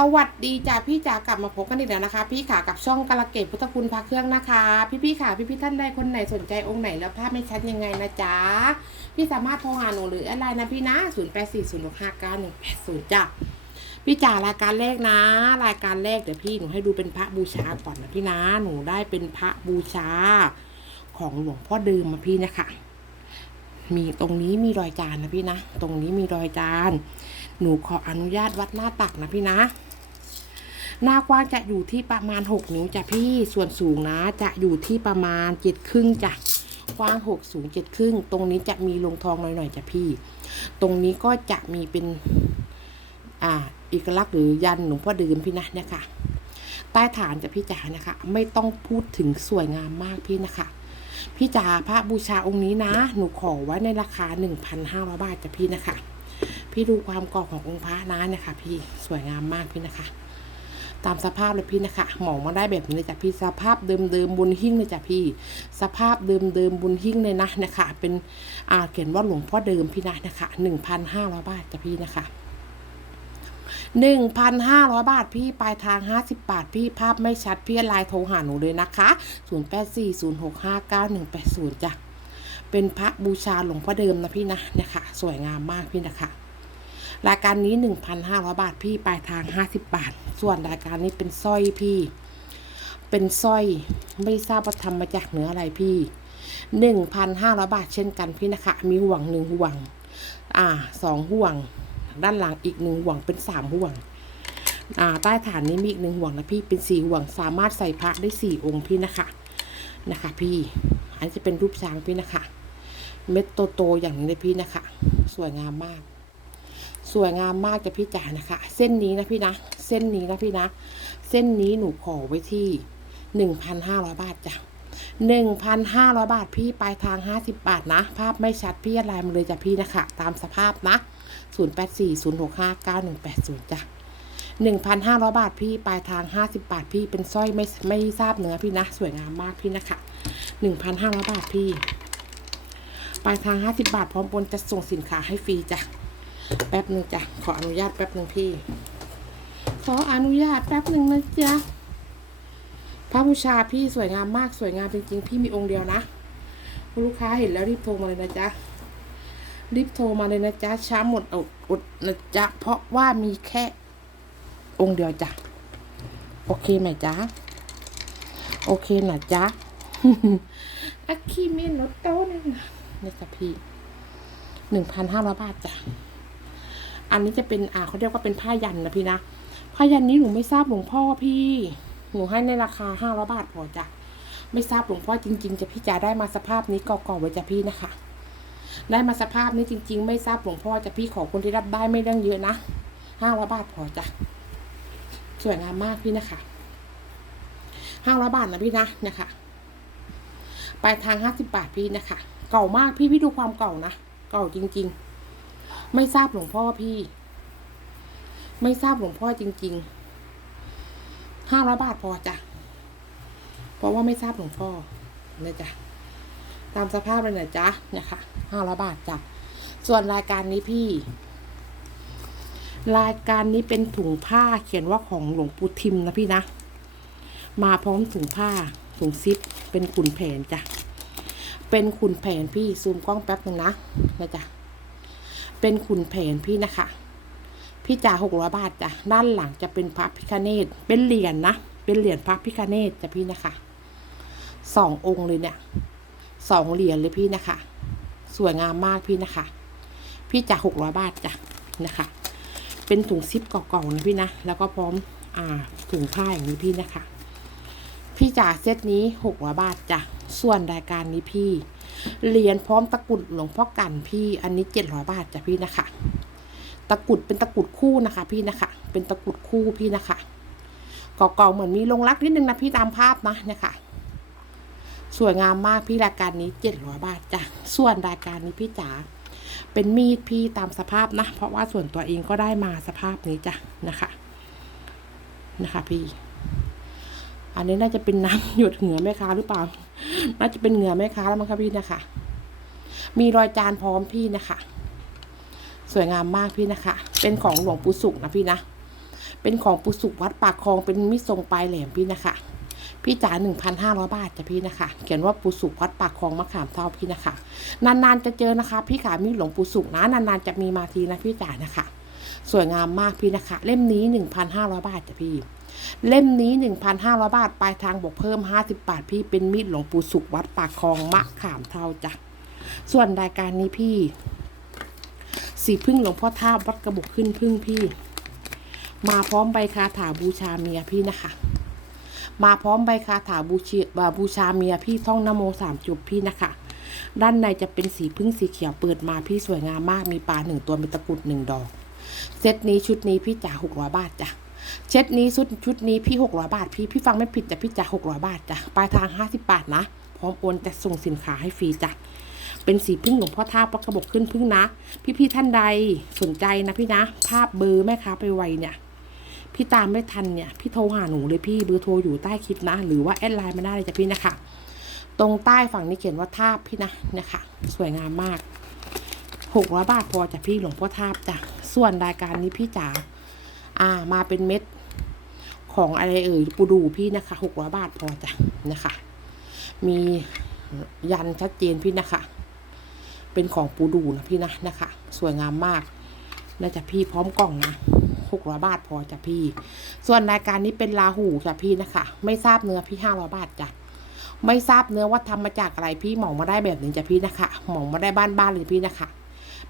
สวัสดีจ้าพี่จ๋ากลับมาพบกันอีกแล้วนะคะ พี่ขากับช่องกาลเกตพุทธคุณพระเครื่องนะคะ พี่พี่ขาพี่พี่ท่านใดคนไหนสนใจองค์ไหนแล้วภาพไม่ชัดยังไงนะจ๊ะพี่สามารถโทรหาหนูหรืออะไรนะพี่นะ0 8 4 0 6 5 9 1 8 0จ้ะพี่จ๋ารายการแรกนะ รายการแรกเดี๋ยวพี่หนูให้ดูเป็นพระบูชาก่อนนะพี่นะหนูได้เป็นพระบูชา ของหลวงพ่อเดิมมาพี่นะคะมีตรงนี้มีรอยจานนะพี่นะ ตรงนี้มีรอยจาน หนูขออนุญาตวัดหน้าตักนะพี่นะ หน้ากว้างจะอยู่ที่ประมาณ 6 นิ้วจ้ะพี่ ส่วนสูงนะ จะอยู่ที่ประมาณเจ็ดครึ่งจ้ะ กว้าง 6 สูงเจ็ดครึ่ง ตรงนี้จะมีลงทองหน่อยๆจ้ะพี่ ตรงนี้ก็จะมีเป็นอ่าเอกลักษณ์หรือยันหลวงพ่อเดิมพี่นะเนี่ยค่ะ ใต้ฐานจะพี่จ๋านะคะ ไม่ต้องพูดถึงสวยงามมากพี่นะคะพี่จ๋าพระบูชาองค์นี้นะ หนูขอไว้ในราคา 1,500 บาทจ้ะพี่นะคะ พี่ดูความก่อขององค์พระนะเนี่ยค่ะ พี่สวยงามมากพี่นะคะ ตามสภาพเลยพี่นะคะหมองมาได้แบบนี้เลยจ้ะพี่สภาพเดิมเดิมๆบนหิ้งเลยจ้ะพี่ สภาพเดิมเดิมๆบนหิ้งเลยนะนะคะ เป็นอ่าเขียนว่าหลวงพ่อเดิมพี่นะนะคะหนึ่งพันห้าร้อยบาทจ้ะพี่นะคะหนึ่งพันห้าร้อยบาทพี่ปลายทางห้าสิบบาทพี่ภาพไม่ชัดพี่ไลน์โทรหาหนูเลยนะคะศูนย์แปดสี่ศูนย์หกห้าเก้าหนึ่งแปดศูนย์จ้ะเป็นพระบูชาหลวงพ่อเดิมนะพี่นะนี่ยค่ะสวยงามมากพี่นะคะ รายการนี้ 1,500 บาทพี่ปลายทาง 50 บาท ส่วนรายการนี้เป็นสร้อยพี่ เป็นสร้อยไม่ทราบว่าทำมาจากเนื้ออะไรพี่ 1,500 บาทเช่นกันพี่นะคะ มีห่วงหนึ่งห่วง อ่าสองห่วง ด้านหลังอีกหนึ่งห่วงเป็นสามห่วง อ่าใต้ฐานนี้มีอีกหนึ่งห่วงนะพี่เป็นสี่ห่วงสามารถใส่พระได้สี่องค์พี่นะคะนะคะ พี่อันจะเป็นรูปช้างพี่นะคะ เม็ดโตๆอย่างนี้เลยพี่นะคะ สวยงามมาก สวยงามมากจ้ะพี่จ๋านะคะ เส้นนี้นะพี่นะ เส้นนี้นะพี่นะ เส้นนี้หนูขอไว้ที่หนึ่งพันห้าร้อยบาทจ้ะหนึ่งพันห้าร้อยบาทพี่ปลายทางห้าสิบบาทนะ ภาพไม่ชัดพี่อะไรมาเลยจ้ะพี่นะคะ ตามสภาพนะศูนย์แปดสี่ศูนย์หกห้าเก้าหนึ่งแปดศูนย์จ้ะหนึ่งพันห้าร้อยบาทพี่ปลายทางห้าสิบบาทพี่เป็นสร้อยไม่ไม่ทราบเนื้อพี่นะ สวยงามมากพี่นะคะหนึ่งพันห้าร้อยบาทพี่ปลายทางห้าสิบบาทพร้อมบนจะส่งสินค้าให้ฟรีจ้ะ แป๊บหนึ่งจ้ะ ขออนุญาตแป๊บหนึ่งพี่ ขออนุญาตแป๊บหนึ่งนะจ๊ะพระบูชาพี่สวยงามมากสวยงามจริงๆ พี่มีองค์เดียวนะคุณลูกค้าเห็นแล้วรีบโทรมาเลยนะจ๊ะรีบโทรมาเลยนะจ๊ะช้าหมดอดอดนะจ๊ะเพราะว่ามีแค่องค์เดียวจ้ะโอเคไหมจ๊ะโอเคนะจ๊ะอะคีเมนโนโต้นี่ยนะจ้ะพี่หนึ่งพันห้าร้อยบาทจ้ะ อันนี้จะเป็นอ่าเขาเรียกว่าเป็นผ้ายันนะพี่นะผ้ายันนี้หนูไม่ทราบหลวงพ่อพี่ หนูให้ในราคาห้าร้อยบาทพอจ้ะไม่ทราบหลวงพ่อจริง ๆ จะพี่จะได้มาสภาพนี้ก่าๆไว้จ้ะพี่นะคะ ได้มาสภาพนี้จริง ๆ ไม่ทราบหลวงพ่อจะพี่ขอคนที่รับได้ไม่เรื่องเยอะนะห้าร้อยบาทพอจ้ะสวยงามมากพี่นะคะห้าร้อยบาทนะพี่นะนี่ยค่ะปลายทางห้าสิบบาทพี่นะคะ เก่ามากพี่พี่ดูความเก่านะ เก่าจริง ๆ ไม่ทราบหลวงพ่อพี่ ไม่ทราบหลวงพ่อจริงๆห้าร้อยบาทพอจ้ะ เพราะว่าไม่ทราบหลวงพ่อนะจ๊ะตามสภาพเลยนะจ๊ะเนี่ยค่ะห้าร้อยบาทจ้ะ ส่วนรายการนี้พี่ รายการนี้เป็นถุงผ้าเขียนว่าของหลวงปู่ทิมนะพี่นะ มาพร้อมถุงผ้าถุงซิป เป็นขุนแผนจ้ะ เป็นขุนแผนพี่ซูมกล้องแป๊บหนึ่งนะนะจ๊ะ เป็นขุนแผนพี่นะคะ พี่จ่าหกร้อยบาทจ้ะด้านหลังจะเป็นพระพิคเนตเป็นเหรียญนะเป็นเหรียญพระพิคเนตจ้ะพี่นะคะสององค์เลยเนี่ยสองเหรียญเลยพี่นะคะ สวยงามมากพี่นะคะ พี่จ่าหกร้อยบาทจ้ะนะคะ เป็นถุงซิปเก่าๆนะพี่นะแล้วก็พร้อมอ่าถุงผ้าอย่างนี้พี่นะคะ พี่จ่าเซตนี้หกร้อยบาทจ้ะส่วนรายการนี้พี่ เหรียญพร้อมตะกรุดหลวงพ่อกันพี่อันนี้เจ็ดร้อยบาทจ้ะพี่นะคะ ตะกรุดเป็นตะกรุดคู่นะคะ พี่นะคะ เป็นตะกรุดคู่พี่นะคะเก่าๆเหมือนมีลงรักนิดนึงนะพี่ตามภาพนะเนี่ยค่ะ สวยงามมากพี่รายการนี้เจ็ดร้อยบาทจ้ะส่วนรายการนี้พี่จ๋าเป็นมีดพี่ตามสภาพนะ เพราะว่าส่วนตัวเองก็ได้มาสภาพนี้จ้ะนะคะ นะคะพี่ อันนี้น่าจะเป็นน้ำหยดเหงื่อแม่ค้าหรือเปล่า น่าจะเป็นเหงื่อแม่ค้าแล้วมั้งคะพี่นะคะ มีรอยจานพร้อมพี่นะคะ สวยงามมากพี่นะคะ เป็นของหลวงปู่สุขนะพี่นะ เป็นของปุสุขวัดปากคลองเป็นมิตรทรงปลายแหลมพี่นะคะ พี่จ๋าหนึ่งพันห้าร้อยบาทจ้ะพี่นะคะ เขียนว่าปู่สุขวัดปากคลองมะขามเท่าพี่นะคะ นานๆจะเจอนะคะ พี่ขามีหลวงปู่สุกนะ นานๆจะมีมาทีนะพี่จ๋านะคะ สวยงามมากพี่นะคะ เล่มนี้หนึ่งพันห้าร้อยบาทจ้ะพี่ เล่มนี้หนึ่งพันห้าร้อยบาท ปลายทางบอกเพิ่มห้าสิบบาท พี่เป็นมีดหลวงปู่สุกวัดปากคลองมะขามเท่าจ้ะ ส่วนรายการนี้พี่ สีพึ่งหลวงพ่อท่าวัดกระบอกขึ้นพึ่งพี่ มาพร้อมใบคาถาบูชาเมียพี่นะคะมาพร้อมใบคาถาบูชบาบูชาเมียพี่ท่องนโมสามจบพี่นะคะ ด้านในจะเป็นสีพึ่งสีเขียวเปิดมาพี่สวยงามมากมีปลาหนึ่งตัวมีตะกรุดหนึ่งดอก เซตนี้ชุดนี้พี่จ่าหกร้อยบาทจ้ะเซตนี้ชุดชุดนี้พี่หกร้อยบาท พี่พี่ฟังไม่ผิดแต่พี่จ่าหกร้อยบาทจ้ะปลายทางห้าสิบบาทนะพร้อมโอนแต่ส่งสินค้าให้ฟรีจ้ะเป็นสีพึ่งหลวงพ่อท่าปักกระบอกขึ้นพึ่งนะ พี่ๆท่านใดสนใจนะพี่นะ ภาพเบอร์แม่ค้าไปไวเนี่ยพี่ตามไม่ทันเนี่ย พี่โทรหาหนูเลยพี่เบอร์โทรอยู่ใต้คลิปนะ หรือว่าแอดไลน์มาได้เลยจ้ะพี่นะคะ ตรงใต้ฝั่งนี้เขียนว่าทาบพี่นะนะคะ สวยงามมากหกร้อยบาทพอจ้ะพี่หลวงพ่อทาบจ้ะ ส่วนรายการนี้พี่จ๋าอ่า มาเป็นเม็ดของอะไรเอ่ยปูดูพี่นะคะหกร้อยบาทพอจ้ะนะคะ มียันชัดเจนพี่นะคะ เป็นของปูดูนะพี่นะนะคะ สวยงามมากน่าจะพี่พร้อมกล่องนะหกร้อยบาทพอจ้ะพี่ ส่วนรายการนี้เป็นลาหูจ้ะพี่นะคะ ไม่ทราบเนื้อพี่ห้าร้อยบาทจ้ะไม่ทราบเนื้อว่าทำมาจากอะไรพี่หมองมาได้แบบนี้จ้ะพี่นะคะหมองมาได้บ้านๆเลยพี่นะคะ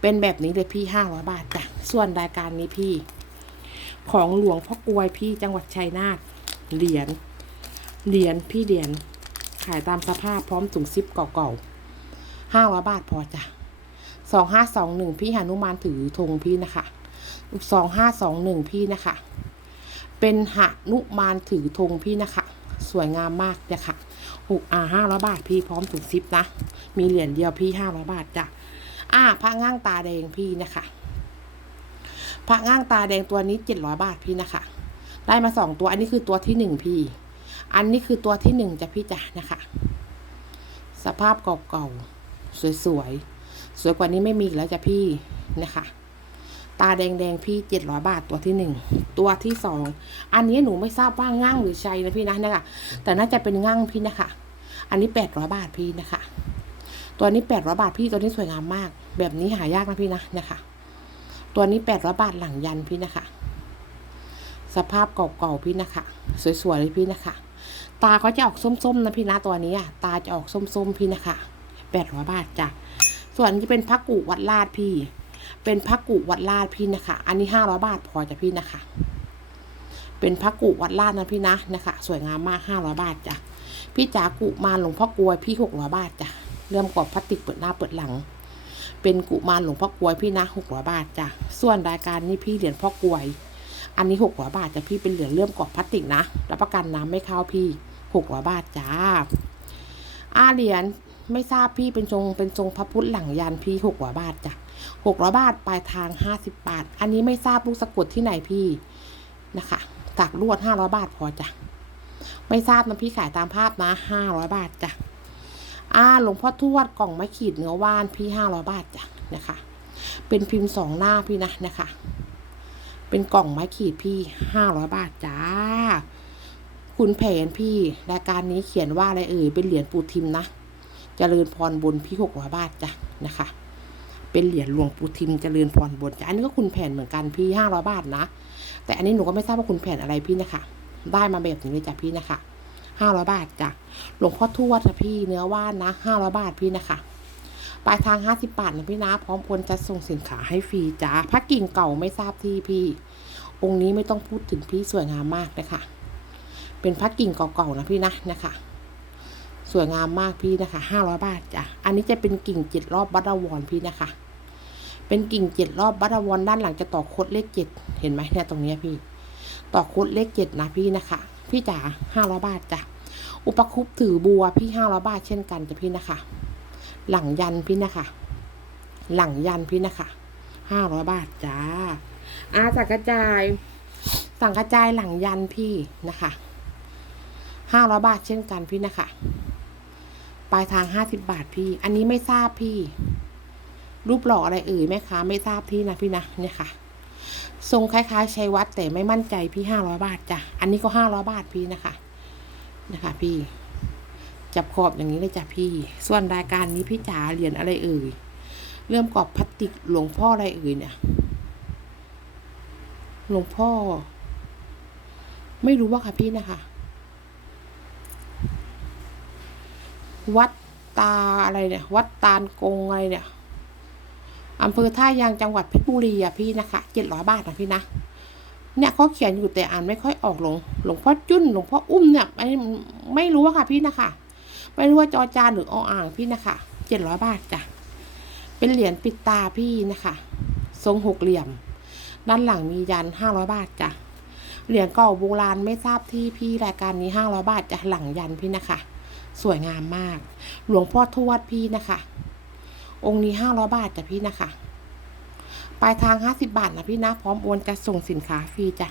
เป็นแบบนี้เลยพี่ห้าร้อยบาทจ้ะส่วนรายการนี้พี่ ของหลวงพ่อกวยพี่จังหวัดชัยนาทเหรียญเหรียญพี่เหรียญขายตามสภาพพร้อมถุงซิปเก่าๆห้าร้อยบาทพอจ้ะสองห้าสองหนึ่งพี่หานุมานถือธงพี่นะคะสองห้าสองหนึ่งพี่นะคะ เป็นหนุมานถือธงพี่นะคะ สวยงามมากเนี่ยค่ะหกอ่าห้าร้อยบาทพี่พร้อมถุงซิปนะ มีเหรียญเดียวพี่ห้าร้อยบาทจ้ะ อ่าพระง่างตาแดงพี่นะคะพระง่างตาแดงตัวนี้เจ็ดร้อยบาทพี่นะคะ ได้มาสองตัวอันนี้คือตัวที่หนึ่งพี่ อันนี้คือตัวที่หนึ่งจะพี่จ๋านะคะ สภาพเก่าๆสวยๆสวยกว่านี้ไม่มีแล้วจ้ะพี่นะคะตาแดงๆพี่เจ็ดร้อยบาทตัวที่หนึ่งตัวที่สองอันนี้หนูไม่ทราบว่าง่างหรือชัยนะพี่นะนะคะแต่น่าจะเป็นง่างพี่นะคะ อันนี้แปดร้อยบาทพี่นะคะ ตัวนี้แปดร้อยบาทพี่ตัวนี้สวยงามมาก แบบนี้หายากนะพี่นะเนะคะตัวนี้แปดร้อยบาทหลังยันพี่นะคะ สภาพเก่าๆพี่นะคะ สวยๆเลยพี่นะคะ ตาเขาจะออกส้มๆนะพี่นะตัวนี้อะตาจะออกส้มๆพี่นะคะแปดร้อยบาทจ้ะส่วนนี้เป็นพักกุวัดลาดพี่ เป็นพักกุวัดลาดพี่นะคะ อันนี้ห้าร้อยบาทพอจ้ะพี่นะคะ เป็นพักกุวัดลาดนะพี่นะนะคะ สวยงามมากห้าร้อยบาทจ้ะพี่จ๋ากุมาหลวงพ่อกลวยพี่หกร้อยบาทจ้ะ เริ่มกรอบพลาสติกเปิดหน้าเปิดหลัง เป็นกุมารหลวงพ่อกลวยพี่นะหกร้อยบาทจ้ะส่วนรายการนี้พี่เหรียญพ่อกลวย อันนี้หกร้อยบาทจ้ะพี่เป็นเหรียญเลื่อมกรอบพลาสติกนะรับประกันน้ำไม่เข้าพี่หกร้อยบาทจ้าอาเหรียญไม่ทราบพี่เป็นทรงเป็นทรงพระพุทธหลังยันพี่หกร้อยบาทจ้ะหกร้อยบาทปลายทางห้าสิบบาท อันนี้ไม่ทราบลูกสะกดที่ไหนพี่นะคะตักลวดห้าร้อยบาทพอจ้ะไม่ทราบนะพี่ขายตามภาพนะห้าร้อยบาทจ้ะ อ่าหลวงพ่อทวดกล่องไม้ขีดเนื้อว่านพี่ห้าร้อยบาทจ้ะนะคะ เป็นพิมพ์สองหน้าพี่นะนะคะ เป็นกล่องไม้ขีดพี่ห้าร้อยบาทจ้า คุณแผนพี่รายการนี้เขียนว่าอะไรเอ่ยเป็นเหรียญปูทิมนะเจริญพรบนพี่หกร้อยบาทจ้ะนะคะ เป็นเหรียญหลวงปูทิมเจริญพรบนจ้ะอันนี้ก็คุณแผนเหมือนกันพี่ห้าร้อยบาทนะ แต่อันนี้หนูก็ไม่ทราบว่าคุณแผนอะไรพี่นะคะ ได้มาแบบนี้เลยจ้ะพี่นะคะ ห้าร้อยบาทจ้ะหลวงพ่อทวดจ้ะพี่เนื้อว่านนะห้าร้อยบาทพี่นะคะปลายทางห้าสิบบาทนะพี่นะพร้อมพลจะส่งสินค้าให้ฟรีจ้าพระกิ่งเก่าไม่ทราบที่พี่ องค์นี้ไม่ต้องพูดถึงพี่สวยงามมากนะคะเป็นพระกิ่งเก่าๆนะพี่นะนะคะสวยงามมากพี่นะคะห้าร้อยบาทจ้ะอันนี้จะเป็นกิ่งเจ็ดรอบบัตรวรพี่นะคะ เป็นกิ่งเจ็ดรอบบัตรวรด้านหลังจะต่อโคดเลขเจ็ดเห็นไหมเนี่ยตรงเนี้ยพี่ ต่อโคดเลขเจ็ดนะพี่นะคะ พี่จ๋าห้าร้อยบาทจ้ะ อุปคุปถือบัวพี่ห้าร้อยบาทเช่นกันจ้ะพี่นะคะ หลังยันพี่นะคะ หลังยันพี่นะคะห้าร้อยบาทจ้าอาสังกระจาย สังกระจายหลังยันพี่นะคะห้าร้อยบาทเช่นกันพี่นะคะปลายทางห้าสิบบาทพี่ อันนี้ไม่ทราบพี่ รูปหล่ออะไรเอ่ยแม่ค้าไม่ทราบพี่นะพี่นะเนี่ยค่ะ ทรงคล้ายๆชัยวัดแต่ไม่มั่นใจพี่ห้าร้อยบาทจ้ะ อันนี้ก็ห้าร้อยบาทพี่นะคะ นะคะพี่ จับขอบอย่างนี้เลยจ้ะพี่ ส่วนรายการนี้พี่จ๋าเหรียญอะไรเอ่ย เริ่มกรอบพลาสติกหลวงพ่ออะไรเอ่ยเนี่ย หลวงพ่อ ไม่รู้ว่าค่ะพี่นะคะ วัดตาอะไรเนี่ย วัดตาลกงอะไรเนี่ยอำเภอท่ายางจังหวัดเพชรบุรีอะพี่นะคะเจ็ดร้อยบาทนะพี่นะ เนี่ยเขาเขียนอยู่แต่อ่านไม่ค่อยออกหลวงหลวงพ่อจุ้นหลวงพ่ออุ้มเนี่ยไม่ไม่รู้อะค่ะพี่นะคะไม่รู้ว่าจอจานหรือออ่างพี่นะคะเจ็ดร้อยบาทจ้ะเป็นเหรียญปิดตาพี่นะคะ ทรงหกเหลี่ยม ด้านหลังมียันห้าร้อยบาทจ้ะเหรียญเก่าโบราณไม่ทราบที่พี่รายการนี้ห้าร้อยบาทจะหลังยันพี่นะคะ สวยงามมาก หลวงพ่อทวดพี่นะคะ องค์นี้ห้าร้อยบาทจ้ะพี่นะคะ ปลายทางห้าสิบาทนะพี่นะ พร้อมโอนจะส่งสินค้าฟรีจ้ะ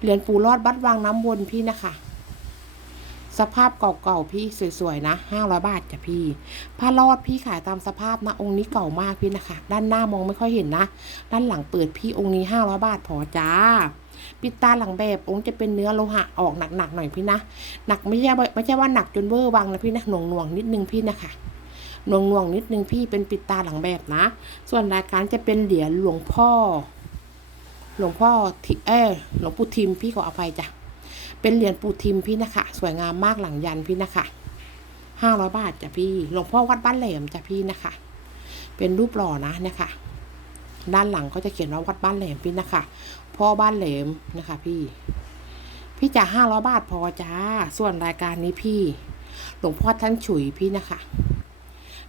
เหรียญปูรอดบัดวังน้ำวนพี่นะคะ สภาพเก่าๆพี่สวยๆนะห้าร้อยบาทจ้ะพี่ผ้ารอดพี่ขายตามสภาพนะองค์นี้เก่ามากพี่นะคะ ด้านหน้ามองไม่ค่อยเห็นนะ ด้านหลังเปิดพี่องค์นี้ห้าร้อยบาทพอจ้าปิดตาหลังแบบองค์จะเป็นเนื้อโลหะออกหนักๆหน่อยพี่นะ หนักไม่ใช่ไม่ใช่ว่าหนักจนเวอร์วังนะพี่นะหน่วงๆนิดนึงพี่นะคะ หน่วงหน่วงๆนิดนึงพี่เป็นปิดตาหลังแบบนะ ส่วนรายการจะเป็นเหรียญหลวงพ่อ หลวงพ่อทิเออหลวงปู่ทิมพี่ขออภัยจ้ะเป็นเหรียญปู่ทิมพี่นะคะ สวยงามมากหลังยันพี่นะคะห้าร้อยบาทจ้ะพี่หลวงพ่อวัดบ้านแหลมจ้ะพี่นะคะ เป็นรูปหล่อนะเนี่ยค่ะ ด้านหลังเขาจะเขียนว่าวัดบ้านแหลมพี่นะคะพ่อบ้านแหลมนะคะ พี่ พี่จ่าห้าร้อยบาทพอจ้า ส่วนรายการนี้พี่ หลวงพ่อท่านฉุยพี่นะคะ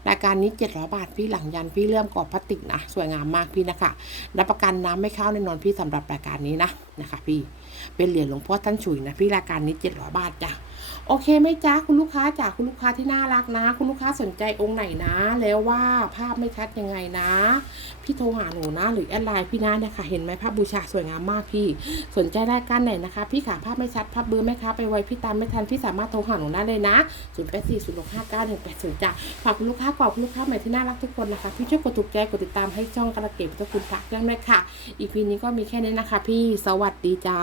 รายการนี้เจ็ดร้อยบาท พี่หลังยันพี่เริ่มกรอบพลาสติกนะ สวยงามมากพี่นะคะ รับประกันน้ำไม่เข้าแน่นอนพี่สำหรับรายการนี้นะนะคะ พี่ เป็นเหรียญหลวงพ่อท่านฉุยนะพี่รายการนี้เจ็ดร้อยบาทจ้ะ โอเคไหมจ้าคุณลูกค้าจากคุณลูกค้าที่น่ารักนะ คุณลูกค้าสนใจองค์ไหนนะ แล้วว่าภาพไม่ชัดยังไงนะ พี่โทรหาหนูนะ หรือแอดไลน์พี่นะเนี่ยค่ะเห็นไหมภาพบูชาสวยงามมากพี่ สนใจรายการไหนนะคะ พี่ขาภาพไม่ชัดภาพเบอร์ไม่ค้าไปไวพี่ตามไม่ทันพี่สามารถโทรหาหนูได้เลยนะ0 8 4 0 6 5 9 1 8 0จ้ะฝากคุณลูกค้ากรอบคุณลูกค้าใหม่ที่น่ารักทุกคนนะคะพี่ช่วยกดถูกใจกดติดตามให้ช่องกระเก็บพุทธคุณพระเครื่องด้วยค่ะอีพีนี้ก็มีแค่นี้นะคะ พี่สวัสดีจ้า